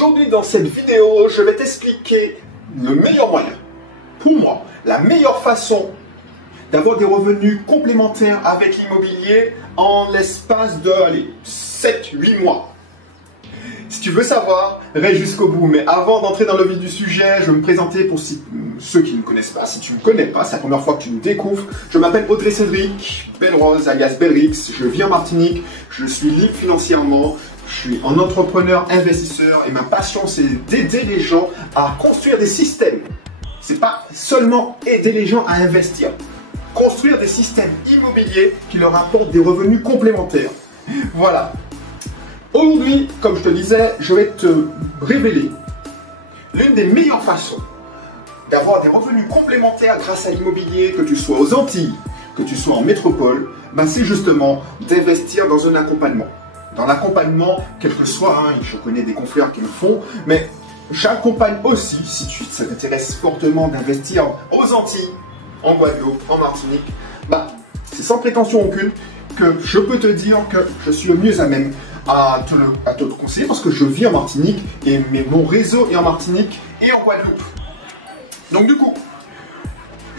Aujourd'hui, dans cette vidéo, je vais t'expliquer le meilleur moyen, pour moi, la meilleure façon d'avoir des revenus complémentaires avec l'immobilier en l'espace de 7-8 mois. Si tu veux savoir, reste jusqu'au bout. Mais avant d'entrer dans le vif du sujet, je vais me présenter pour ceux qui ne me connaissent pas. Si tu ne me connais pas, c'est la première fois que tu me découvres. Je m'appelle Audrey Cédric Belrose, alias Belrix. Je vis en Martinique. Je suis libre financièrement. Je suis un entrepreneur investisseur et ma passion, c'est d'aider les gens à construire des systèmes. C'est pas seulement aider les gens à investir. Construire des systèmes immobiliers qui leur apportent des revenus complémentaires. Voilà. Aujourd'hui, comme je te disais, je vais te révéler l'une des meilleures façons d'avoir des revenus complémentaires grâce à l'immobilier, que tu sois aux Antilles, que tu sois en métropole, ben c'est justement d'investir dans un accompagnement. Dans l'accompagnement, quel que soit, je connais des confrères qui le font, mais j'accompagne aussi, si ça t'intéresse fortement d'investir aux Antilles, en Guadeloupe, en Martinique, ben, c'est sans prétention aucune que je peux te dire que je suis le mieux à même à te le conseiller parce que je vis en Martinique et mon réseau est en Martinique et en Guadeloupe. Donc du coup,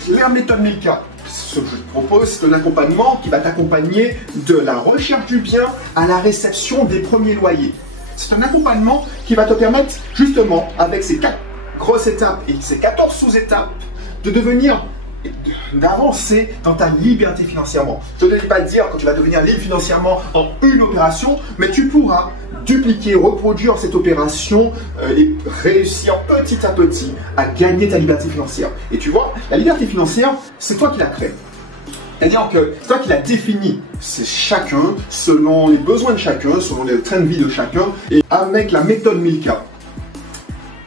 la méthode Milka, ce que je te propose, c'est un accompagnement qui va t'accompagner de la recherche du bien à la réception des premiers loyers. C'est un accompagnement qui va te permettre justement, avec ces 4 grosses étapes et ces 14 sous-étapes, d'avancer dans ta liberté financièrement. Je ne vais pas dire que tu vas devenir libre financièrement en une opération, mais tu pourras dupliquer, reproduire cette opération et réussir petit à petit à gagner ta liberté financière. Et tu vois, la liberté financière, c'est toi qui la crée. C'est-à-dire que c'est toi qui la définis. C'est chacun, selon les besoins de chacun, selon les trains de vie de chacun. Et avec la méthode Milka,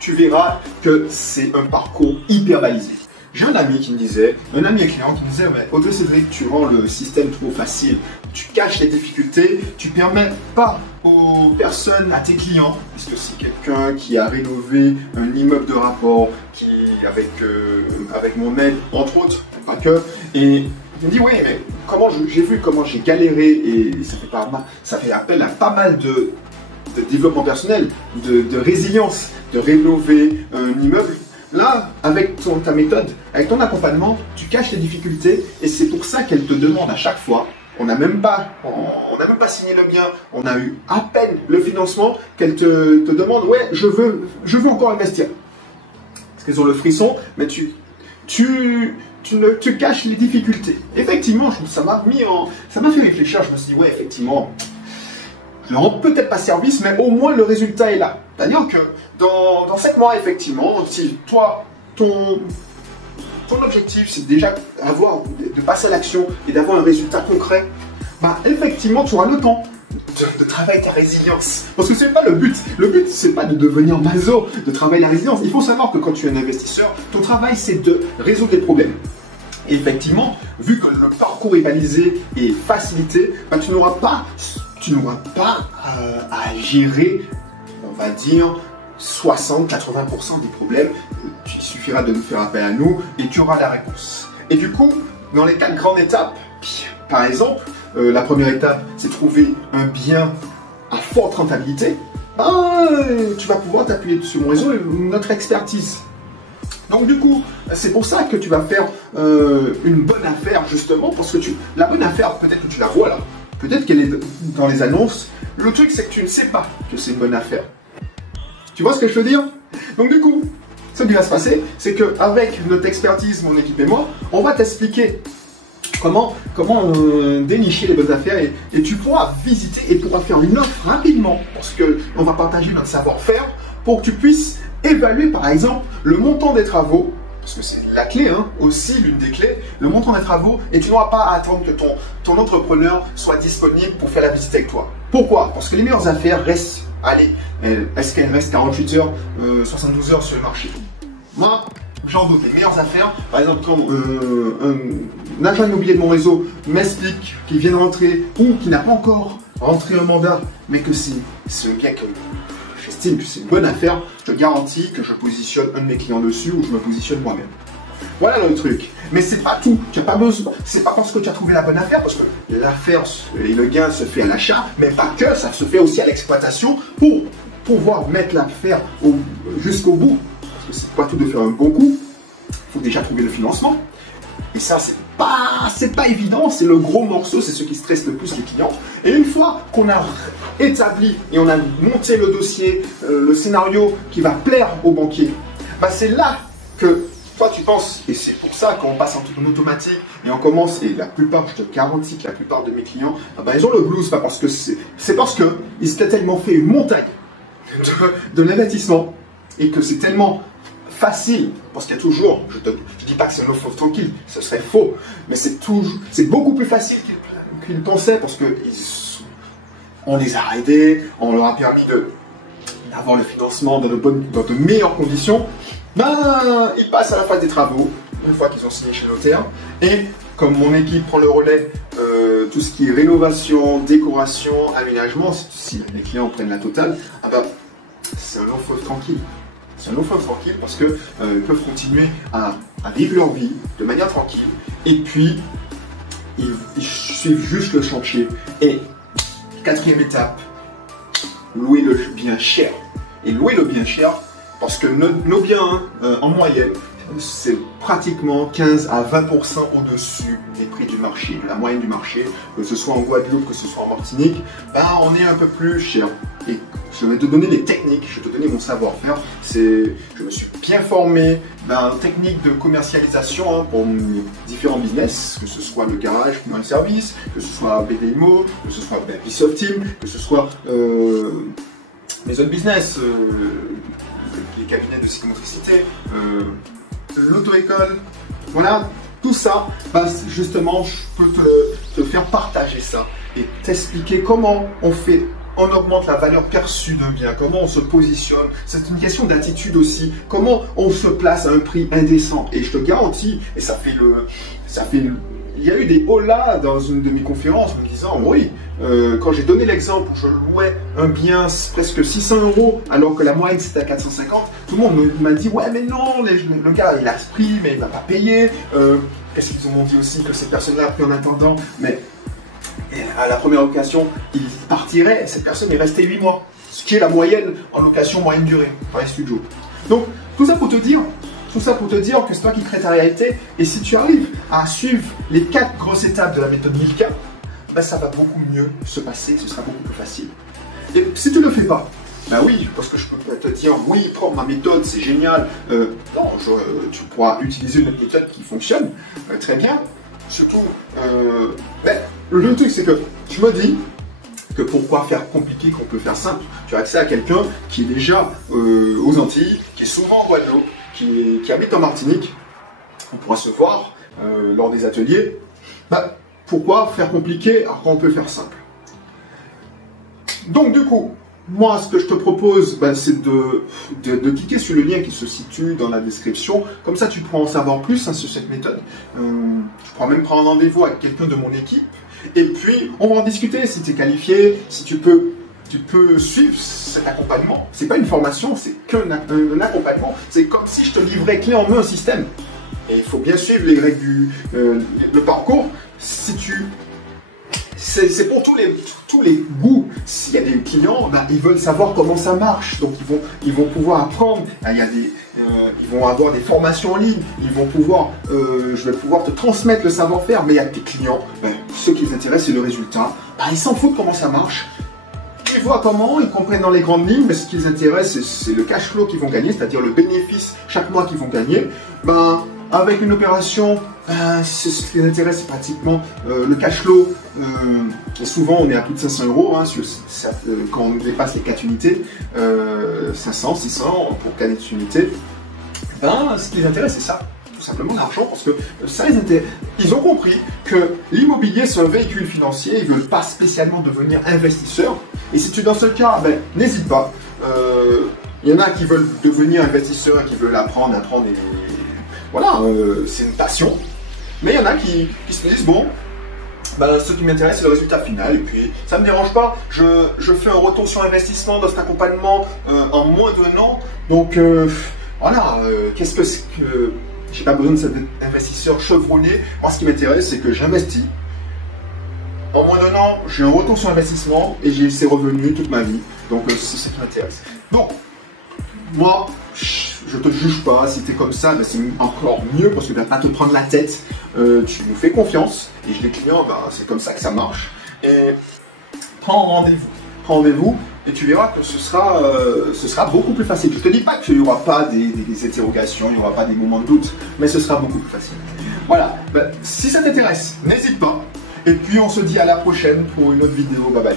tu verras que c'est un parcours hyper balisé. J'ai un ami qui me disait, un ami client qui me disait, ouais, Audrey Cédric, tu rends le système trop facile, tu caches les difficultés, tu permets pas aux personnes, à tes clients, parce que c'est quelqu'un qui a rénové un immeuble de rapport, qui avec mon aide, entre autres, pas que, et il me dit, oui, mais comment j'ai vu comment j'ai galéré, et ça fait appel à pas mal de développement personnel, de résilience, de rénover un immeuble. Là, avec ta méthode, avec ton accompagnement, tu caches les difficultés et c'est pour ça qu'elle te demande à chaque fois, on n'a même pas signé le bien, on a eu à peine le financement, qu'elle te demande, ouais, je veux encore investir. Parce qu'ils ont le frisson, mais tu caches les difficultés. Effectivement, ça m'a fait réfléchir, je me suis dit, ouais, effectivement, je ne rends peut-être pas service, mais au moins le résultat est là. C'est-à-dire que dans 7 mois, effectivement, si toi, ton objectif, c'est déjà de passer à l'action et d'avoir un résultat concret, bah effectivement, tu auras le temps de travailler ta résilience. Parce que ce n'est pas le but. Le but, c'est pas de devenir maso, de travailler la résilience. Il faut savoir que quand tu es un investisseur, ton travail, c'est de résoudre les problèmes. Et effectivement, vu que le parcours est balisé et facilité, bah, tu n'auras pas à gérer, on va dire, 60-80% des problèmes. Il suffira de nous faire appel à nous et tu auras la réponse. Et du coup, dans les 4 grandes étapes, par exemple, la première étape, c'est trouver un bien à forte rentabilité. Tu vas pouvoir t'appuyer sur mon réseau et notre expertise. Donc du coup, c'est pour ça que tu vas faire une bonne affaire justement, parce que la bonne affaire, peut-être que tu la vois là, peut-être qu'elle est dans les annonces. Le truc, c'est que tu ne sais pas que c'est une bonne affaire. Tu vois ce que je veux dire? Donc du coup, ce qui va se passer, c'est qu'avec notre expertise, mon équipe et moi, on va t'expliquer comment dénicher les bonnes affaires et tu pourras visiter et pourras faire une offre rapidement parce qu'on va partager notre savoir-faire pour que tu puisses évaluer par exemple le montant des travaux, parce que c'est la clé, aussi l'une des clés, le montant des travaux, et tu n'auras pas à attendre que ton entrepreneur soit disponible pour faire la visite avec toi. Pourquoi? Parce que les meilleures affaires restent, est-ce qu'elles restent 48 heures, 72 heures sur le marché? Moi, j'en doute. Les meilleures affaires, par exemple, quand un agent immobilier de mon réseau m'explique qu'il vient de rentrer ou qu'il n'a pas encore rentré un mandat, mais que c'est un bien que j'estime que c'est une bonne affaire, je te garantis que je positionne un de mes clients dessus ou je me positionne moi-même. Voilà le truc. Mais c'est pas tout. Tu n'as pas besoin. C'est pas parce que tu as trouvé la bonne affaire, parce que l'affaire et le gain se fait à l'achat, mais pas que, ça se fait aussi à l'exploitation pour pouvoir mettre l'affaire jusqu'au bout, parce que c'est pas tout de faire un bon coup, il faut déjà trouver le financement. Et ça, c'est pas évident, c'est le gros morceau, c'est ce qui stresse le plus les clients. Et une fois qu'on a établi et on a monté le dossier, le scénario qui va plaire au banquier, bah c'est là que toi tu penses, et c'est pour ça qu'on passe en automatique et on commence, et la plupart, je te garantis que la plupart de mes clients, bah, ils ont le blues, pas parce que c'est parce qu'ils s'étaient tellement fait une montagne de l'investissement et que c'est tellement facile, parce qu'il y a toujours, je dis pas que c'est un off tranquille, ce serait faux, mais c'est beaucoup plus facile qu'ils pensaient, parce que on les a aidés, on leur a permis d'avoir le financement dans de meilleures conditions. Ben, ils passent à la phase des travaux, une fois qu'ils ont signé chez le notaire, et comme mon équipe prend le relais, tout ce qui est rénovation, décoration, aménagement, si les clients prennent la totale, ah ben, c'est un long fleuve tranquille. C'est un long fleuve tranquille parce qu'ils peuvent continuer à vivre leur vie de manière tranquille, et puis ils suivent juste le chantier. Et quatrième étape, louer le bien cher. Et louer le bien cher, parce que nos biens, en moyenne, c'est pratiquement 15 à 20% au-dessus des prix du marché, de la moyenne du marché, que ce soit en Guadeloupe, que ce soit en Martinique, ben on est un peu plus cher. Et je vais te donner les techniques, je vais te donner mon savoir-faire. Je me suis bien formé dans techniques de commercialisation pour différents business, que ce soit le garage, le service, que ce soit BDIMO, que ce soit Ubisoft Team, que ce soit mes autres business, les cabinets de psychomotricité, l'auto-école, voilà, tout ça, bah, justement, je peux te faire partager ça et t'expliquer comment on augmente la valeur perçue de bien, comment on se positionne. C'est une question d'attitude aussi, comment on se place à un prix indécent. Et je te garantis, et il y a eu des holas dans une de mes conférences me disant, oui, quand j'ai donné l'exemple où je louais un bien presque 600 € alors que la moyenne c'était à 450, tout le monde m'a dit, ouais mais non, le gars il a ce prix mais il va pas payer. Qu'est-ce qu'ils m'ont dit aussi, que cette personne-là a pris en attendant, mais à la première location, il partirait, et cette personne est restée 8 mois, ce qui est la moyenne en location moyenne durée, par les studios. Donc, tout ça pour te dire que c'est toi qui crée ta réalité, et si tu arrives à suivre les 4 grosses étapes de la méthode 1000K, ben ça va beaucoup mieux se passer, ce sera beaucoup plus facile. Et si tu ne le fais pas, ben oui, parce que je peux te dire, oui, prends ma méthode, c'est génial. Non, tu pourras utiliser une méthode qui fonctionne très bien. Surtout, le truc c'est que je me dis que pourquoi faire compliqué qu'on peut faire simple. Tu as accès à quelqu'un qui est déjà aux Antilles, qui est souvent en Guadeloupe, qui habite en Martinique. On pourra se voir lors des ateliers. Bah, pourquoi faire compliqué alors qu'on peut faire simple? Donc du coup, moi ce que je te propose, bah, c'est de cliquer sur le lien qui se situe dans la description. Comme ça tu pourras en savoir plus sur cette méthode. Tu pourras même prendre un rendez-vous avec quelqu'un de mon équipe. Et puis on va en discuter si tu es qualifié, si tu peux suivre cet accompagnement. C'est pas une formation, c'est qu'un accompagnement. C'est comme si je te livrais clé en main un système. Et il faut bien suivre les règles le parcours. C'est pour tous les goûts. S'il y a des clients, bah, ils veulent savoir comment ça marche. Donc ils vont pouvoir apprendre. Ils vont avoir des formations en ligne. Je vais pouvoir te transmettre le savoir-faire. Mais il y a des clients, bah, ce qui les intéresse, c'est le résultat. Bah, ils s'en foutent comment ça marche. Ils voient comment, ils comprennent dans les grandes lignes, mais ce qui les intéresse, c'est le cash flow qu'ils vont gagner, c'est-à-dire le bénéfice chaque mois qu'ils vont gagner. Ben, avec une opération, ce qui les intéresse, c'est pratiquement le cash flow. Et souvent, on est à plus de 500 € quand on dépasse les 4 unités, 500, 600 pour 4 unités. Ben, ce qui les intéresse, c'est ça. Tout simplement l'argent, parce que ça les intéresse. Ils ont compris que l'immobilier c'est un véhicule financier, ils ne veulent pas spécialement devenir investisseurs. Et si tu es dans ce cas, ben, n'hésite pas. Il y en a qui veulent devenir investisseurs et qui veulent apprendre et voilà, c'est une passion. Mais il y en a qui se disent, bon, ben, ce qui m'intéresse c'est le résultat final, et puis ça ne me dérange pas, je fais un retour sur investissement dans cet accompagnement en moins d'1 an. Donc voilà, qu'est-ce que c'est que... J'ai pas besoin de cet investisseur chevronné. Moi, ce qui m'intéresse, c'est que j'investis en moins d'un an, j'ai un retour sur investissement et j'ai ces revenus toute ma vie. Donc c'est ça qui m'intéresse. Donc, moi, je te juge pas. Si tu es comme ça, ben, c'est encore mieux parce que tu vas pas te prendre la tête. Tu nous fais confiance. Et les clients, ben, c'est comme ça que ça marche. Et prends rendez-vous. Prends rendez-vous et tu verras que ce sera beaucoup plus facile. Je ne te dis pas qu'il n'y aura pas des interrogations, il n'y aura pas des moments de doute, mais ce sera beaucoup plus facile. Voilà, ben, si ça t'intéresse, n'hésite pas. Et puis on se dit à la prochaine pour une autre vidéo. Bye bye.